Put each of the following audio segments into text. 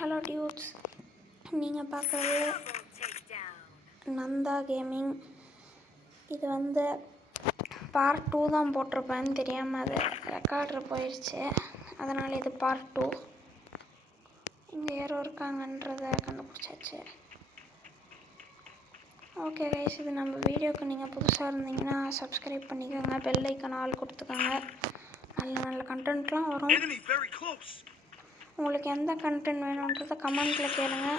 Hello dudes, நீங்கள் பார்க்குறது நந்தா கேமிங். இது வந்து பார்ட் 2 தான் போட்டிருப்பேன்னு தெரியாமல் அது ரெக்கார்டர் போயிடுச்சு. அதனால் இது பார்ட் 2. இங்கே யாரோ இருக்காங்கன்றதை கண்டுபிடிச்சாச்சு. ஓகே கைஸ், இது நம்ம வீடியோக்கு நீங்கள் புதுசாக இருந்தீங்கன்னா சப்ஸ்கிரைப் பண்ணிக்கோங்க, பெல் ஐக்கான் ஆல் கொடுத்துக்கோங்க. நல்ல நல்ல கண்டென்ட்லாம் வரும். உங்களுக்கு எந்த கண்டென்ட் வேணுன்றதை கமெண்ட்டில் கேளுங்க,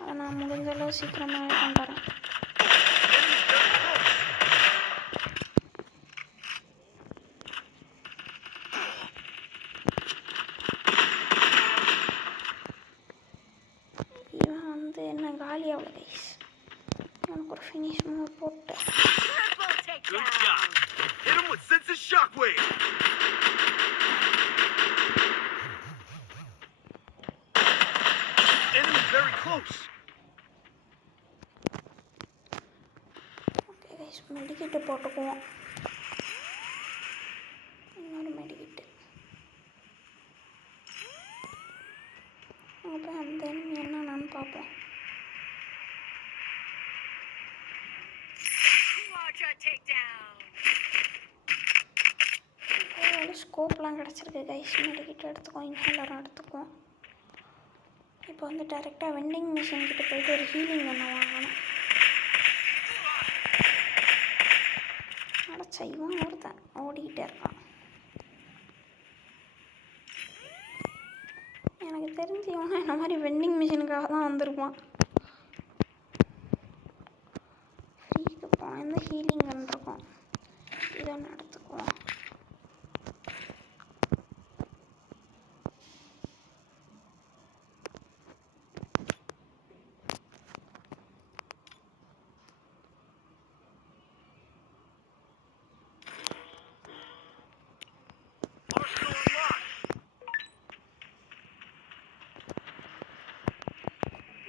அதை நான் முடிஞ்சளவு சீக்கிரமாகவே கொண்டுறேன். இவன் வந்து என்ன காலி ஆகல கைஸ், எனக்கு ஒரு ஃபினிஷ் மூவ் போட்டு ஓகே கைஸ், மெடிக்கிட்டு போட்டுக்குவோம். இன்னொரு மெடிக்கிட்டு. அப்புறம் அந்த எனிமி என்னன்னு பார்ப்போம். ஸ்கோப்லாம் கிடச்சிருக்கு கைஸ். மெடிக்கிட்டு எடுத்துக்குவோம், இன்ஹேலரும் எடுத்துக்குவோம். இப்போ வந்து டேரெக்டாக வெண்டிங் மிஷின் கிட்ட போயிட்டு ஒரு ஹீலிங் ஒன்று வாங்கணும். அடைச்சா இவன் ஒருத்தன் ஓடிக்கிட்டே இருக்கான். எனக்கு தெரிஞ்சு இவனும் இந்த மாதிரி வெண்டிங் மிஷினுக்காக தான் வந்திருப்பான். ஃப்ரீக்கு போனால் இந்த ஹீலிங் இருக்கும், இதை ஒன்று எடுத்துக்குவோம்.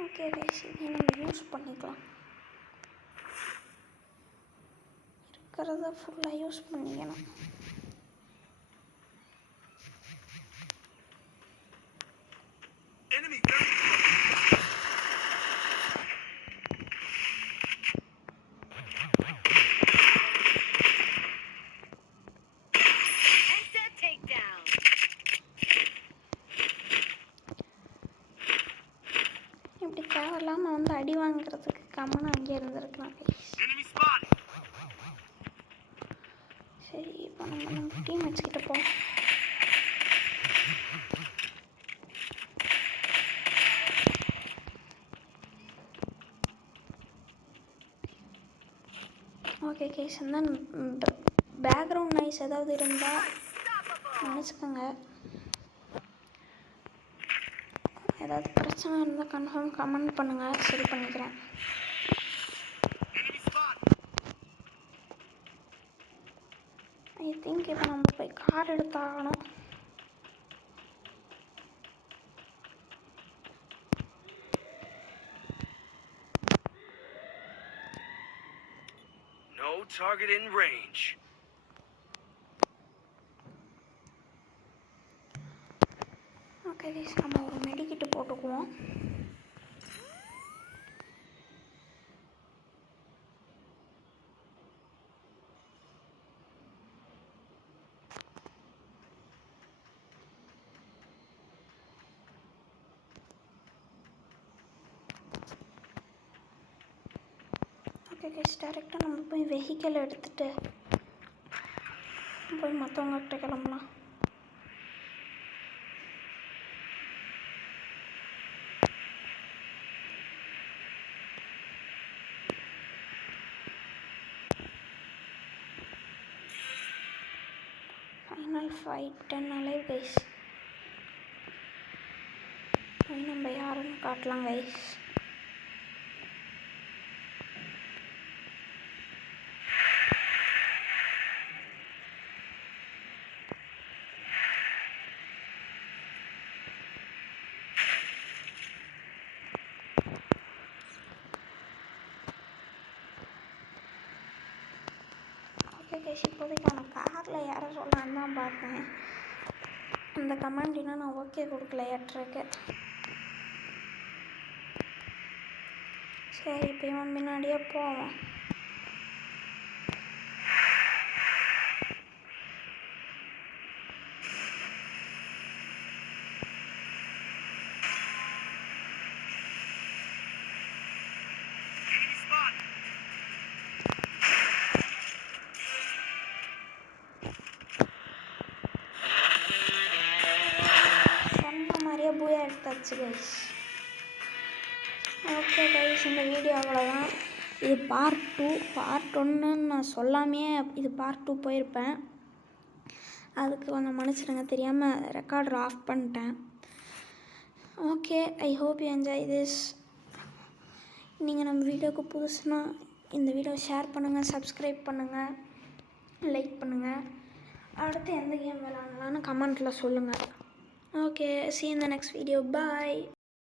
ஓகே கைஸ், இதை நம்ம யூஸ் பண்ணிக்கலாம். இருக்கிறத ஃபுல்லாக யூஸ் பண்ணிக்கணும். இப்படி தேவையில்லாமல் வந்து அடி வாங்குறதுக்கு கம்மனாக அங்கே இருந்திருக்கலாம் கைஸ். சரி, இப்போ நம்ம டீம் வச்சுக்கிட்டு போவோம். ஓகே கைஸ், இந்த பேக்ரவுண்ட் நாய்ஸ் ஏதாவது இருந்தால் நினச்சிக்கோங்க. ஏதாவது பிரச்சனை இருந்தால் கன்ஃபார்ம் கமெண்ட் பண்ணுங்கள், சரி பண்ணிக்கிறேன். ஐ திங்க் இப்போ நம்ம போய் கார் எடுத்தாகணும். No target in range. Okay guys, நம்ம ஒரு மெடிக்கிட்டு போட்டுக்குவோம். ஓகே கைஸ், டேரெக்டாக நம்ம போய் வெஹிக்கிள் எடுத்துகிட்டு போய் மற்றவங்ககிட்ட கிளம்பலாம். Final fight 10 alive guys. போய் நம்ம யாருன்னு காட்டலாம் கைஸ். ஓகே கைஸ், இப்போதைக்கு அவனை காரில் யாரை சொல்லலான்னு தான் பார்த்தேன். அந்த கமெண்ட் இன்னும் நான் ஓகே கொடுக்கல ஏற்றிருக்கு. சரி, இப்போ இவன் பின்னாடியே போவோம். சொன்ன மாதிரியே பூயா எடுத்தாச்சு கைஸ். ஓகே கைஸ், இந்த வீடியோ அவ்வளோதான். இது பார்ட் 2. பார்ட் 1 நான் சொல்லாமையே இது பார்ட் 2 போயிருப்பேன். அதுக்கு கொஞ்சம் மன்னிச்சிடுங்க, தெரியாமல் ரெக்கார்டர் ஆஃப் பண்ணிட்டேன். Okay, I hope you enjoy this. நீங்கள் நம்ம வீடியோவுக்கு புதுசுனா இந்த வீடியோவை ஷேர் பண்ணுங்கள், சப்ஸ்கிரைப் பண்ணுங்கள், லைக் பண்ணுங்கள். அடுத்து எந்த கேம் விளாட்லான்னு கமெண்ட்டில் சொல்லுங்கள். Okay, see you in the next video. Bye.